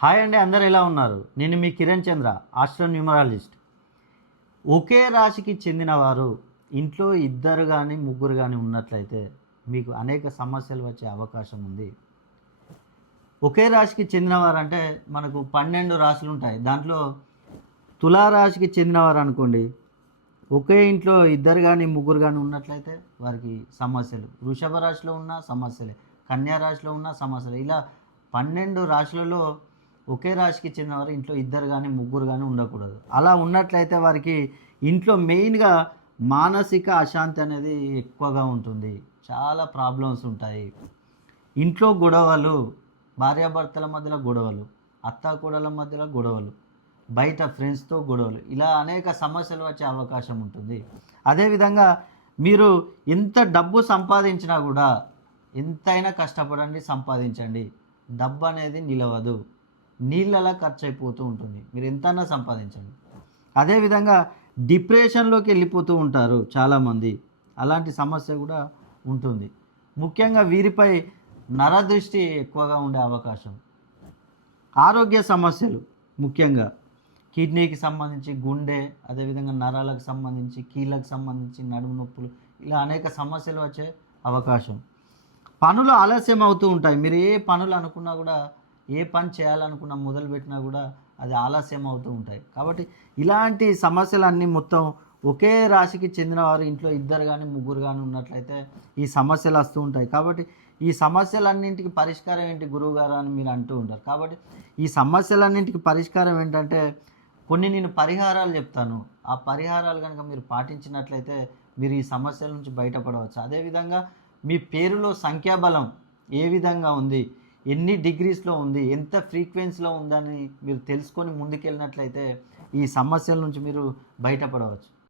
Hi అండి, అందరు ఎలా ఉన్నారు? నేను మీ కిరణ్ చంద్ర, ఆస్ట్రోన్యూమరాలజిస్ట్. ఒకే రాశికి చెందినవారు ఇంట్లో ఇద్దరు కానీ ముగ్గురు కానీ ఉన్నట్లయితే మీకు అనేక సమస్యలు వచ్చే అవకాశం ఉంది. ఒకే రాశికి చెందినవారు అంటే మనకు 12 రాశులు ఉంటాయి. దాంట్లో తులారాశికి చెందినవారు అనుకోండి, ఒకే ఇంట్లో ఇద్దరు కానీ ముగ్గురు కానీ ఉన్నట్లయితే వారికి సమస్యలు. వృషభ రాశిలో ఉన్న సమస్యలే, కన్యా రాశిలో ఉన్న సమస్యలే. ఇలా 12 రాశులలో ఒకే రాశికి చెందినవారు ఇంట్లో ఇద్దరు కానీ ముగ్గురు కానీ ఉండకూడదు. అలా ఉన్నట్లయితే వారికి ఇంట్లో మెయిన్గా మానసిక అశాంతి అనేది ఎక్కువగా ఉంటుంది. చాలా ప్రాబ్లమ్స్ ఉంటాయి. ఇంట్లో గొడవలు, భార్యాభర్తల మధ్యలో గొడవలు, అత్తాకోడళ్ళ మధ్యలో గొడవలు, బయట ఫ్రెండ్స్తో గొడవలు, ఇలా అనేక సమస్యలు వచ్చే అవకాశం ఉంటుంది. అదేవిధంగా మీరు ఎంత డబ్బు సంపాదించినా కూడా ఎంతైనా కష్టపడండి, సంపాదించండి, డబ్బు అనేది నిలవదు, నీళ్ళలా ఖర్చు అయిపోతూ ఉంటుంది. మీరు ఎంతైనా సంపాదించండి. అదేవిధంగా డిప్రెషన్లోకి వెళ్ళిపోతూ ఉంటారు చాలామంది. అలాంటి సమస్య కూడా ఉంటుంది. ముఖ్యంగా వీరిపై నరదృష్టి ఎక్కువగా ఉండే అవకాశం. ఆరోగ్య సమస్యలు, ముఖ్యంగా కిడ్నీకి సంబంధించి, గుండె, అదేవిధంగా నరాలకు సంబంధించి, కీళ్ళకు సంబంధించి, నడుము నొప్పులు, ఇలా అనేక సమస్యలు వచ్చే అవకాశం. పనులు ఆలస్యం అవుతూ ఉంటాయి. మీరు ఏ పనులు అనుకున్నా కూడా, ఏ పని చేయాలనుకున్నా మొదలుపెట్టినా కూడా అది ఆలస్యం అవుతూ ఉంటాయి. కాబట్టి ఇలాంటి సమస్యలన్నీ మొత్తం ఒకే రాశికి చెందిన వారు ఇంట్లో ఇద్దరు కానీ ముగ్గురు కానీ ఉన్నట్లయితే ఈ సమస్యలు వస్తూ ఉంటాయి. కాబట్టి ఈ సమస్యలన్నింటికి పరిష్కారం ఏంటి గురువుగారు అని మీరు అంటూ ఉంటారు. కాబట్టి ఈ సమస్యలన్నింటికి పరిష్కారం ఏంటంటే నేను పరిహారాలు చెప్తాను. ఆ పరిహారాలు కనుక మీరు పాటించినట్లయితే మీరు ఈ సమస్యల నుంచి బయటపడవచ్చు. అదేవిధంగా మీ పేరులో సంఖ్యాబలం ఏ విధంగా ఉంది, ఎన్ని డిగ్రీస్లో ఉంది, ఎంత ఫ్రీక్వెన్సీలో ఉందని మీరు తెలుసుకొని ముందుకెళ్ళినట్లయితే ఈ సమస్యల నుంచి మీరు బయటపడవచ్చు.